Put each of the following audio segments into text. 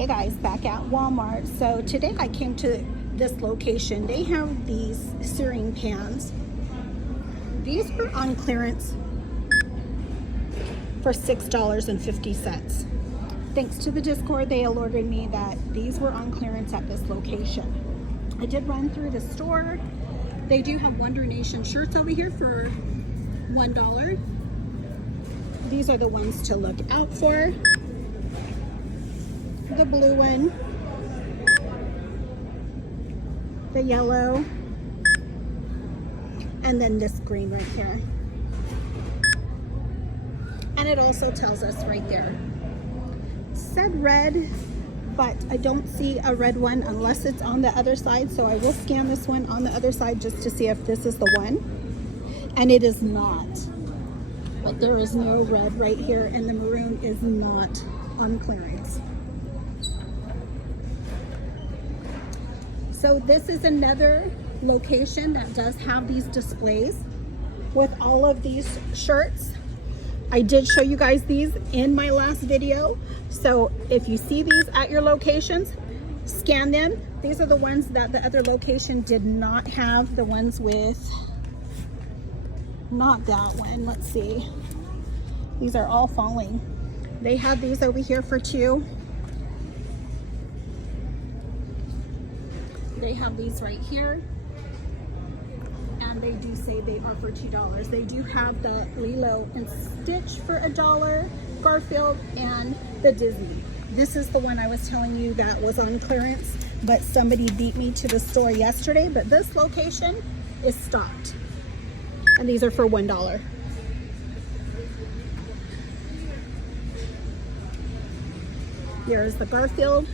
Hey guys, back at Walmart. So today I came to this location. They have these searing pans. These were on clearance for $6.50. Thanks to the Discord, they alerted me that these were on clearance at this location. I did run through the store. They do have Wonder Nation shirts over here for $1. These are the ones to look out for. The blue one, the yellow, and then this green right here. And it also tells us right there. It said red, but I don't see a red one unless it's on the other side. So I will scan this one on the other side just to see if this is the one. And it is not. But there is no red right here, and the maroon is not on clearance. So this is another location that does have these displays with all of these shirts. I did show you guys these in my last video. So if you see these at your locations, scan them. These are the ones that the other location did not have. The ones with, not that one, let's see. These are all falling. They have these over here for $2. They have these right here, and they do say they are for $2. They do have the Lilo and Stitch for $1, Garfield, and the Disney. This is the one I was telling you that was on clearance, but somebody beat me to the store yesterday. But this location is stocked, and these are for $1. Here's the Garfield.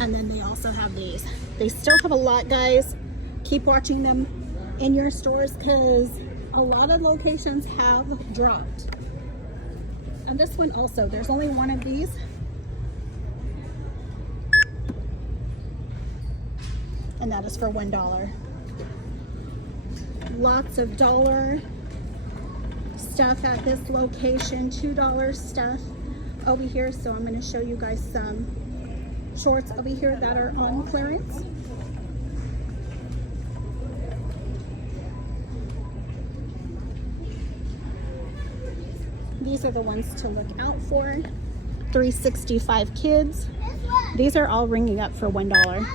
And then they also have these. They still have a lot, guys. Keep watching them in your stores because a lot of locations have dropped. And this one also, there's only one of these. And that is for $1. Lots of dollar stuff at this location, $2 stuff over here. So I'm going to show you guys some shorts over here that are on clearance. These are the ones to look out for. 365 kids. These are all ringing up for $1.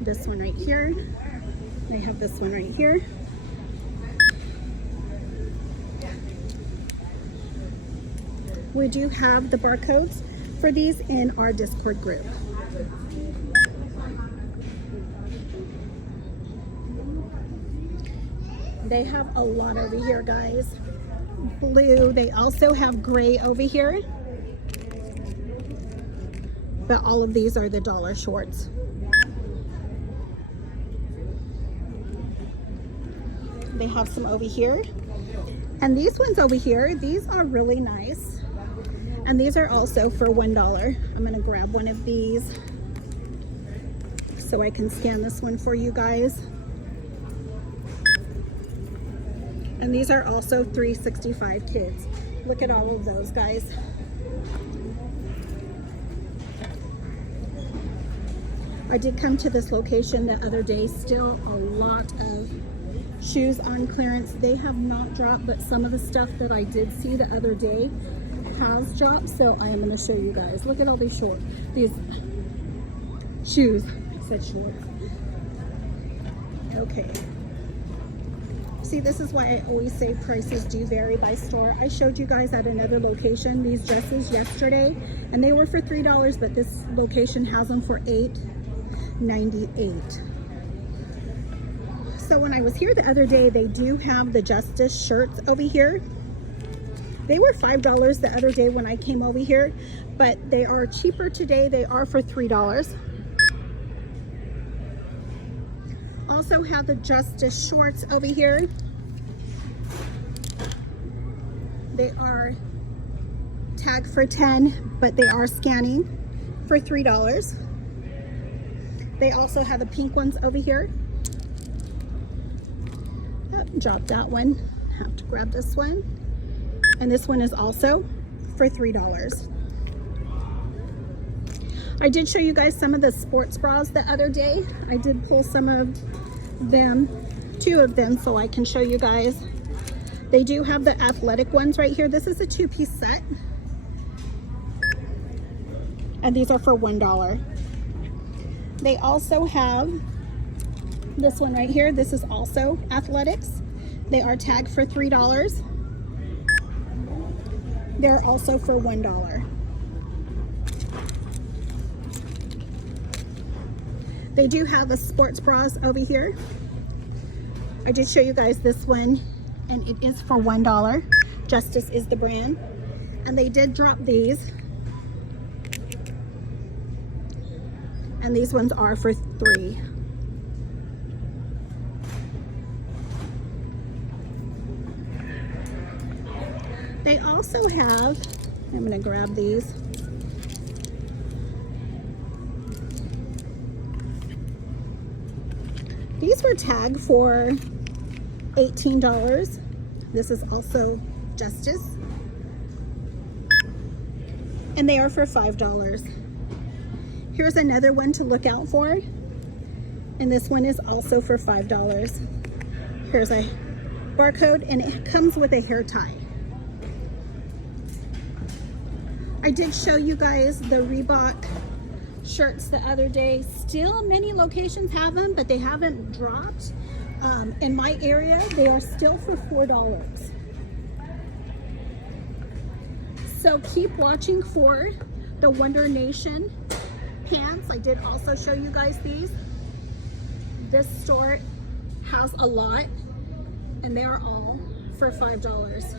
This one right here. They have this one right here. We do have the barcodes for these in our Discord group. They have a lot over here, guys. Blue. They also have gray over here. But all of these are the dollar shorts. They have some over here. And these ones over here, these are really nice. And these are also for $1. I'm going to grab one of these so I can scan this one for you guys. And these are also 365 kids. Look at all of those, guys. I did come to this location the other day. Still a lot of shoes on clearance. They have not dropped, but some of the stuff that I did see the other day has dropped, so I am going to show you guys. Look at all these these shoes. I said shorts. Okay. See, this is why I always say prices do vary by store. I showed you guys at another location these dresses yesterday, and they were for $3, but this location has them for $8.98. So when I was here the other day, they do have the Justice shirts over here. They were $5 the other day when I came over here, but they are cheaper today. They are for $3. Also have the Justice shorts over here. They are tagged for $10, but they are scanning for $3. They also have the pink ones over here. Oh, dropped that one. Have to grab this one. And this one is also for $3. I did show you guys some of the sports bras the other day. I did pull some of them, 2 of them, so I can show you guys. They do have the athletic ones right here. This is a 2-piece set. And these are for $1. They also have this one right here. This is also athletics. They are tagged for $3. They're also for $1. They do have a sports bras over here. I did show you guys this one, and it is for $1. Justice is the brand. And they did drop these. And these ones are for $3. They also have, I'm gonna grab these. These were tagged for $18. This is also Justice. And they are for $5. Here's another one to look out for. And this one is also for $5. Here's a barcode, and it comes with a hair tie. I did show you guys the Reebok shirts the other day. Still many locations have them, but they haven't dropped. In my area, they are still for $4. So keep watching for the Wonder Nation pants. I did also show you guys these. This store has a lot, and they are all for $5.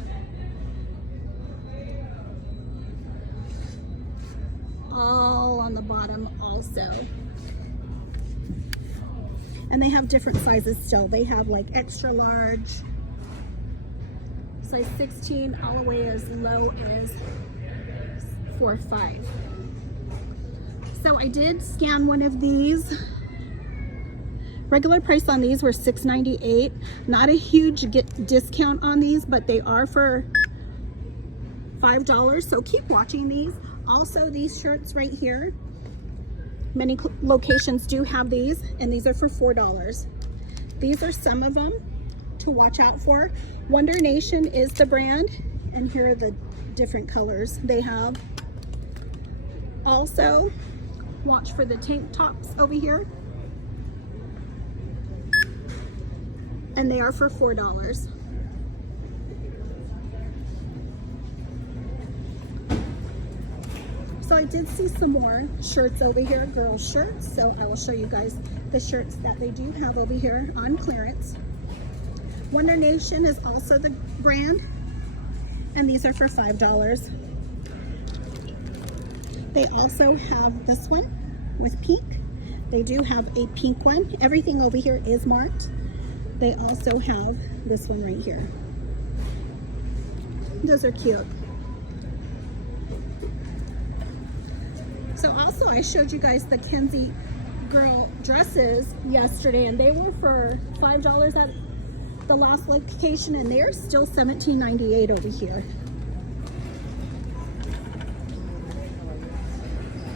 All on the bottom also. And they have different sizes still. They have like extra large, size 16, all the way as low as 4-5. So I did scan one of these. Regular price on these were $6.98. Not a huge discount on these, but they are for $5. So keep watching these. Also, these shirts right here, many locations do have these, and these are for $4. These are some of them to watch out for. Wonder Nation is the brand, and here are the different colors they have. Also, watch for the tank tops over here, and they are for $4. So I did see some more shirts over here, girl shirts. So I will show you guys the shirts that they do have over here on clearance. Wonder Nation is also the brand, and these are for $5. They also have this one with pink. They do have a pink one. Everything over here is marked. They also have this one right here. Those are cute. So also I showed you guys the Kenzie girl dresses yesterday, and they were for $5 at the last location, and they're still $17.98 over here.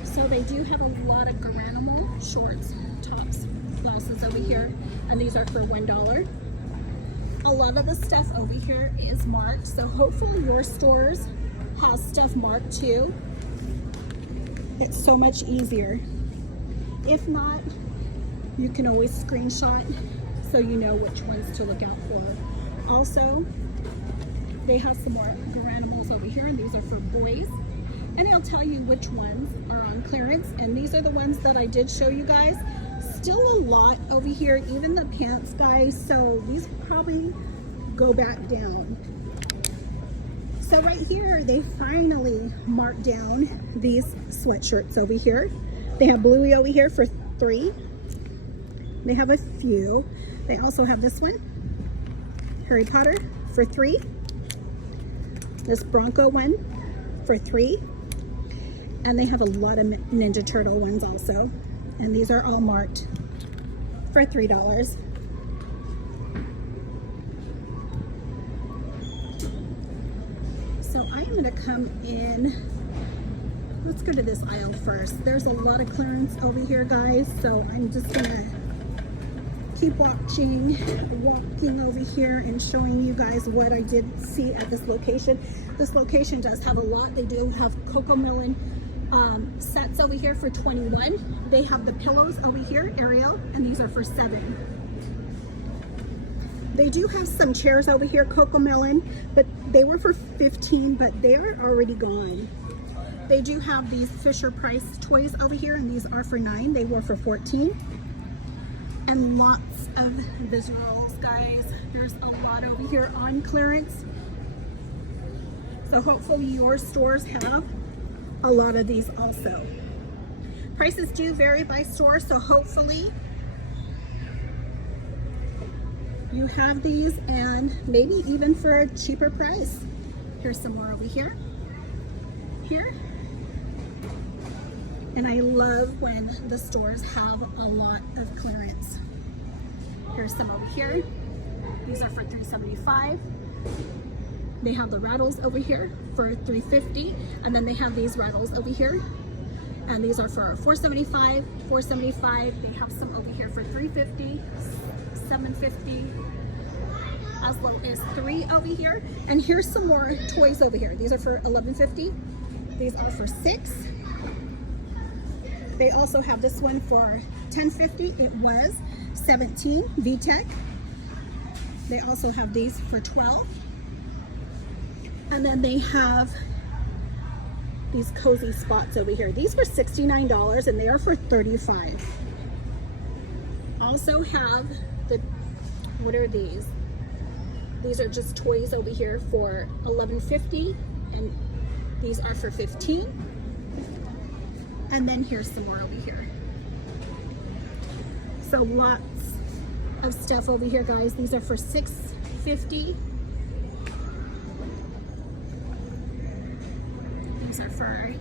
So they do have a lot of Garanimal shorts, tops, blouses over here, and these are for $1. A lot of the stuff over here is marked, so hopefully your stores has stuff marked too. It's so much easier. If not, you can always screenshot so you know which ones to look out for. Also, they have some more Garanimals over here, and these are for boys. And I'll tell you which ones are on clearance. And these are the ones that I did show you guys. Still a lot over here, even the pants, guys. So these probably go back down. So right here, they finally marked down these sweatshirts over here. They have Bluey over here for $3. They have a few. They also have this one, Harry Potter, for $3. This Bronco one for $3. And they have a lot of Ninja Turtle ones also. And these are all marked for $3. So I am going to come in let's go to this aisle first. There's a lot of clearance over here, guys, so I'm just gonna keep walking over here and showing you guys what I did see at this location. This location does have a lot. They do have cocoa melon sets over here for $21. They have the pillows over here, Ariel, and these are for $7. They do have some chairs over here, cocoa melon, but they were for $15, but they are already gone. They do have these Fisher Price toys over here, and these are for $9. They were for $14. And lots of visuals, guys. There's a lot over here on clearance. So hopefully your stores have a lot of these also. Prices do vary by store, so hopefully you have these and maybe even for a cheaper price. Here's some more over here. Here. And I love when the stores have a lot of clearance. Here's some over here. These are for $3.75. They have the rattles over here for $3.50, and then they have these rattles over here, and these are for $4.75, $4.75. They have some over here for $3.50, $7.50, as low as $3 over here. And here's some more toys over here. These are for $11.50. These are for $6. They also have this one for $10.50. It was $17, VTech. They also have these for $12. And then they have these cozy spots over here. These were $69 and they are for $35. Also have the, what are these? These are just toys over here for $11.50, and these are for $15. And then here's some more over here. So lots of stuff over here, guys. These are for $6.50. These are for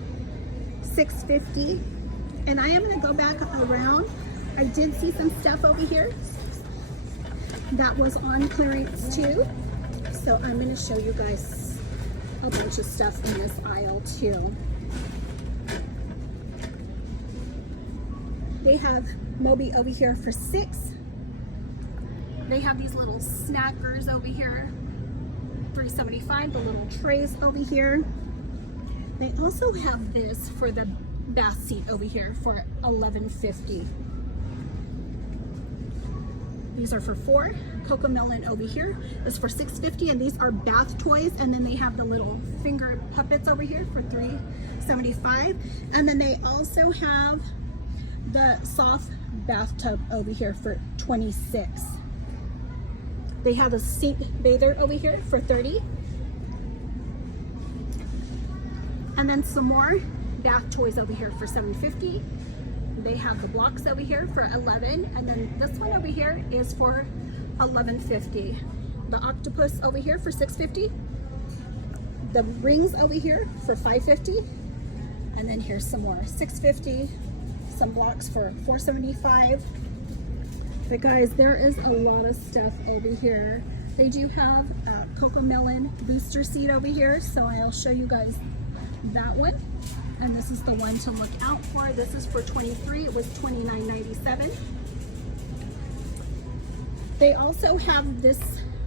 $6.50. And I am gonna go back around. I did see some stuff over here that was on clearance too. So I'm gonna show you guys a bunch of stuff in this aisle too. They have Moby over here for $6. They have these little snackers over here, $3.75, the little trays over here. They also have this for the bath seat over here for $11.50. These are for $4. Cocoa Melon over here is for $6.50, and these are bath toys. And then they have the little finger puppets over here for $3.75. And then they also have the soft bathtub over here for $26. They have a sink bather over here for $30. And then some more bath toys over here for $7.50. They have the blocks over here for $11, and then this one over here is for $11.50. The octopus over here for $6.50. The rings over here for $5.50. And then here's some more, $6.50. Some blocks for $4.75. But guys, there is a lot of stuff over here. They do have a Cocoa Melon booster seat over here, so I'll show you guys that one. And this is the one to look out for. This is for $23. It was $29.97. They also have this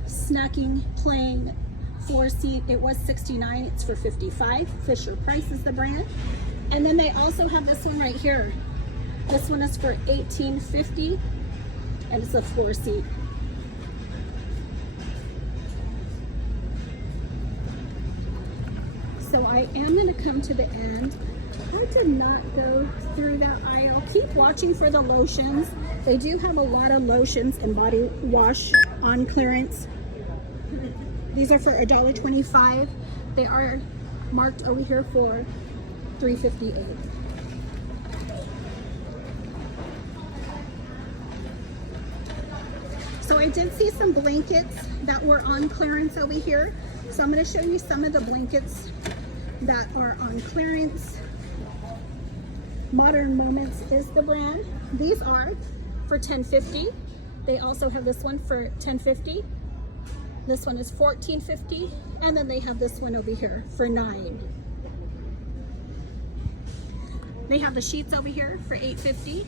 snacking playing floor seat. It was $69. It's for $55. Fisher Price is the brand. And then they also have this one right here. This one is for $18.50, and it's a floor seat. So I am going to come to the end. I did not go through that aisle. Keep watching for the lotions. They do have a lot of lotions and body wash on clearance. These are for $1.25. They are marked over here for $3.58. So I did see some blankets that were on clearance over here. So I'm going to show you some of the blankets that are on clearance. Modern Moments is the brand. These are for $10.50. They also have this one for $10.50. This one is $14.50. And then they have this one over here for $9. They have the sheets over here for $8.50.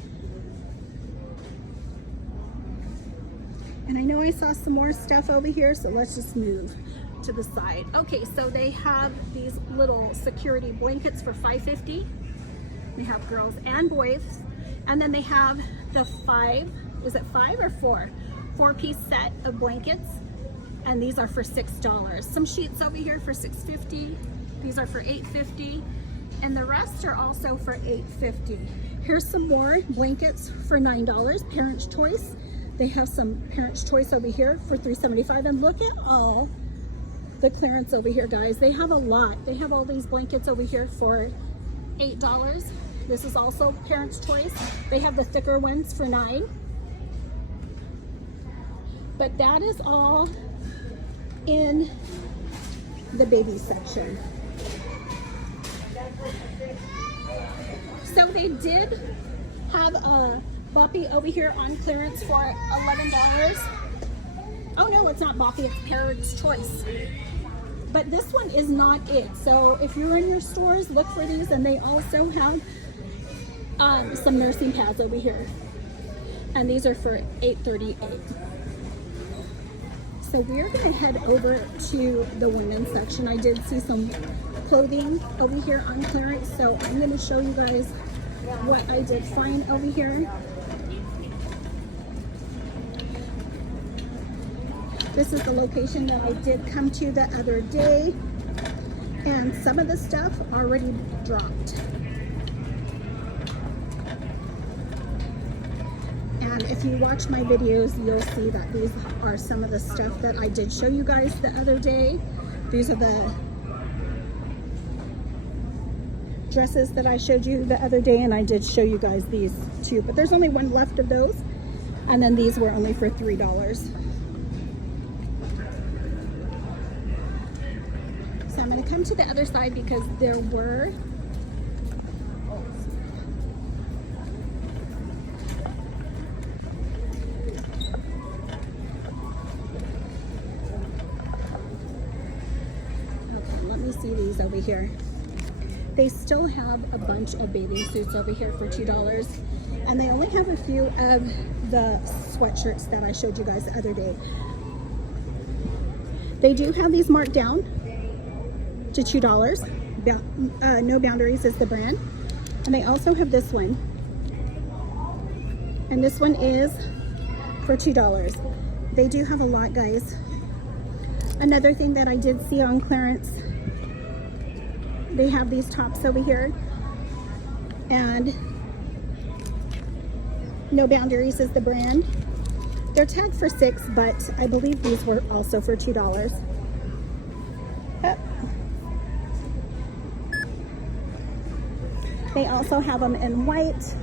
And I know I saw some more stuff over here, so let's just move to the side. Okay, so they have these little security blankets for $5.50. They have girls and boys. And then they have the is it 5 or 4? 4-piece set of blankets. And these are for $6. Some sheets over here for $6.50. These are for $8.50. And the rest are also for $8.50. Here's some more blankets for $9. Parents' Choice. They have some Parents' Choice over here for $3.75. And look at all the clearance over here, guys. They have a lot. They have all these blankets over here for $8. This is also Parents' Choice. They have the thicker ones for $9. But that is all in the baby section. So they did have a Boppy over here on clearance for $11. Oh no, it's not Boppy, it's Parents' Choice. But this one is not it. So if you're in your stores, look for these. And they also have some nursing pads over here. And these are for $8.38. So we're going to head over to the women's section. I did see some clothing over here on clearance, so I'm going to show you guys what I did find over here. This is the location that I did come to the other day, and some of the stuff already dropped. And if you watch my videos, you'll see that these are some of the stuff that I did show you guys the other day. These are the dresses that I showed you the other day, and I did show you guys these too, but there's only one left of those. And then these were only for $3. So I'm going to come to the other side because there were see these over here. They still have a bunch of bathing suits over here for $2, and they only have a few of the sweatshirts that I showed you guys the other day. They do have these marked down to $2. No Boundaries is the brand. And they also have this one, and this one is for $2. They do have a lot, guys. Another thing that I did see on clearance, they have these tops over here, and No Boundaries is the brand. They're tagged for $6, but I believe these were also for $2. They also have them in white.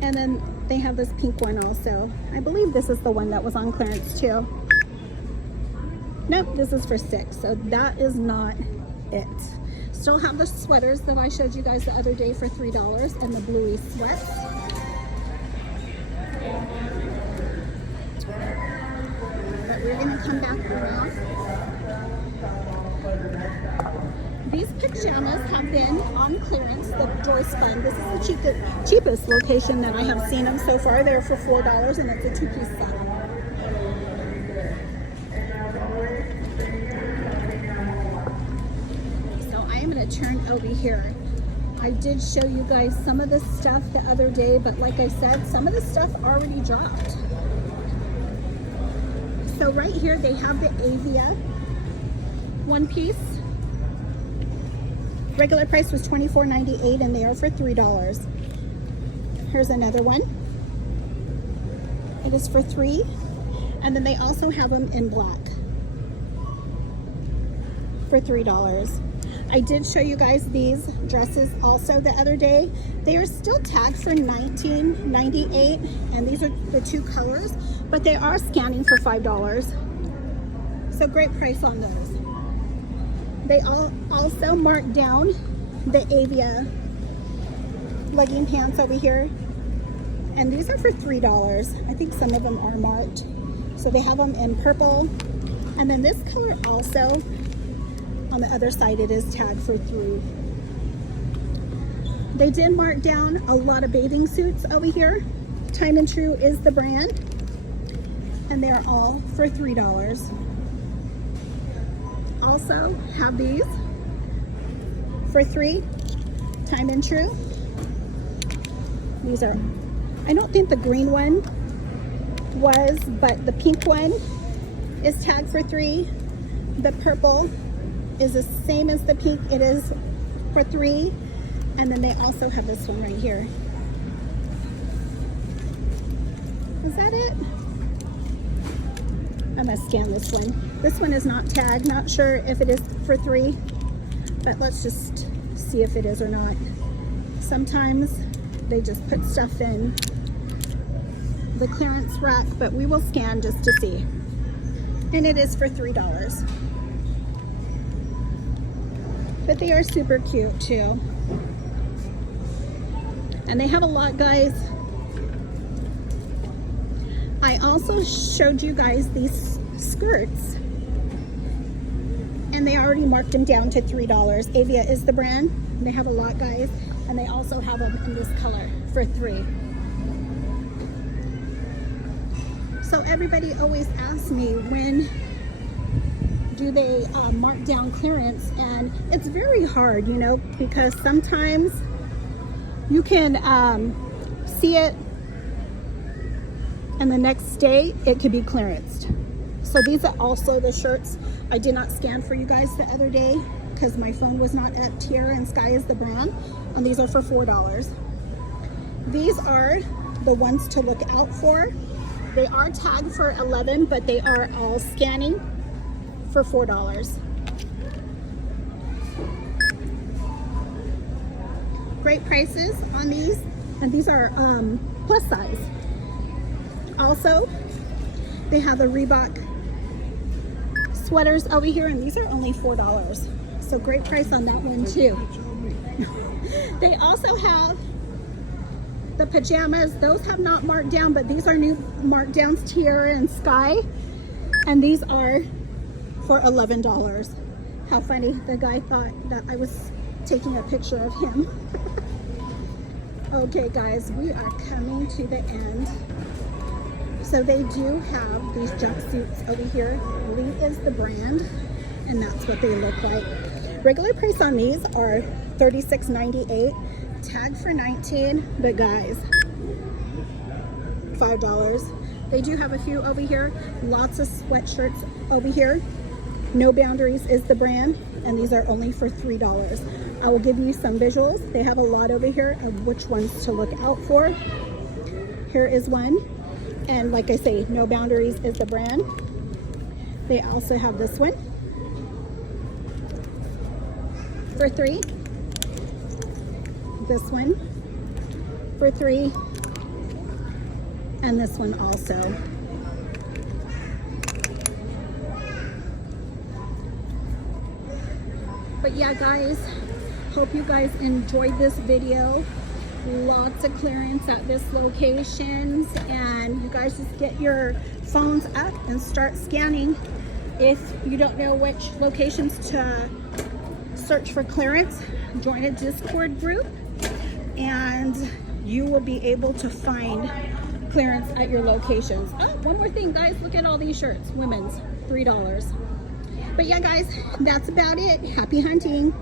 And then they have this pink one also. I believe this is the one that was on clearance too. Nope, this is for $6, so that is not it. Still have the sweaters that I showed you guys the other day for $3, and the bluey sweats. But we're gonna come back around. These pajamas have been on clearance, the Joyce Fund. This is the cheapest location that I have seen them so far. They're for $4, and it's a 2-piece set. I'm going to turn over here. I did show you guys some of the stuff the other day, but like I said, some of the stuff already dropped. So right here they have the Avia 1-piece. Regular price was $24.98, and they are for $3. Here's another one. It is for $3, and then they also have them in black for $3. I did show you guys these dresses also the other day. They are still tagged for $19.98, and these are the 2 colors, but they are scanning for $5. So great price on those. They also marked down the Avia legging pants over here, and these are for $3. I think some of them are marked. So they have them in purple, and then this color also On the other side, it is tagged for $3. They did mark down a lot of bathing suits over here. Time and True is the brand, and they're all for $3. Also have these for $3. Time and True. These are, I don't think the green one was, but the pink one is tagged for $3. The purple is the same as the pink. It is for $3. And then they also have this one right here. Is that it? I'm gonna scan this one. This one is not tagged. Not sure if it is for $3, but let's just see if it is or not. Sometimes they just put stuff in the clearance rack, but we will scan just to see. And it is for $3. But they are super cute too. And they have a lot, guys. I also showed you guys these skirts, and they already marked them down to $3. Avia is the brand. They have a lot, guys, and they also have them in this color for $3. So everybody always asks me, when do they mark down clearance? And it's very hard, you know, because sometimes you can see it and the next day it could be clearanced. So these are also the shirts I did not scan for you guys the other day because my phone was not at Tierra and Sky is the brand, and these are for $4. These are the ones to look out for. They are tagged for $11, but they are all scanning for $4. Great prices on these, and these are plus size. Also, they have the Reebok sweaters over here, and these are only $4. So great price on that one too. They also have the pajamas. Those have not marked down, but these are new markdowns, Tierra and Sky, and these are for $11. How funny, the guy thought that I was taking a picture of him. Okay guys, we are coming to the end. So they do have these jumpsuits over here. Lee is the brand, and that's what they look like. Regular price on these are $36.98, tagged for $19, but guys, $5. They do have a few over here. Lots of sweatshirts over here. No Boundaries is the brand, and these are only for $3. I will give you some visuals. They have a lot over here of which ones to look out for. Here is one, and like I say, No Boundaries is the brand. They also have this one for $3. This one for $3, and this one also. But yeah guys, hope you guys enjoyed this video. Lots of clearance at this locations, and you guys just get your phones up and start scanning. If you don't know which locations to search for clearance, join a Discord group and you will be able to find clearance at your locations. Oh, one more thing guys, look at all these shirts. Women's, $3. But yeah guys, that's about it. Happy hunting.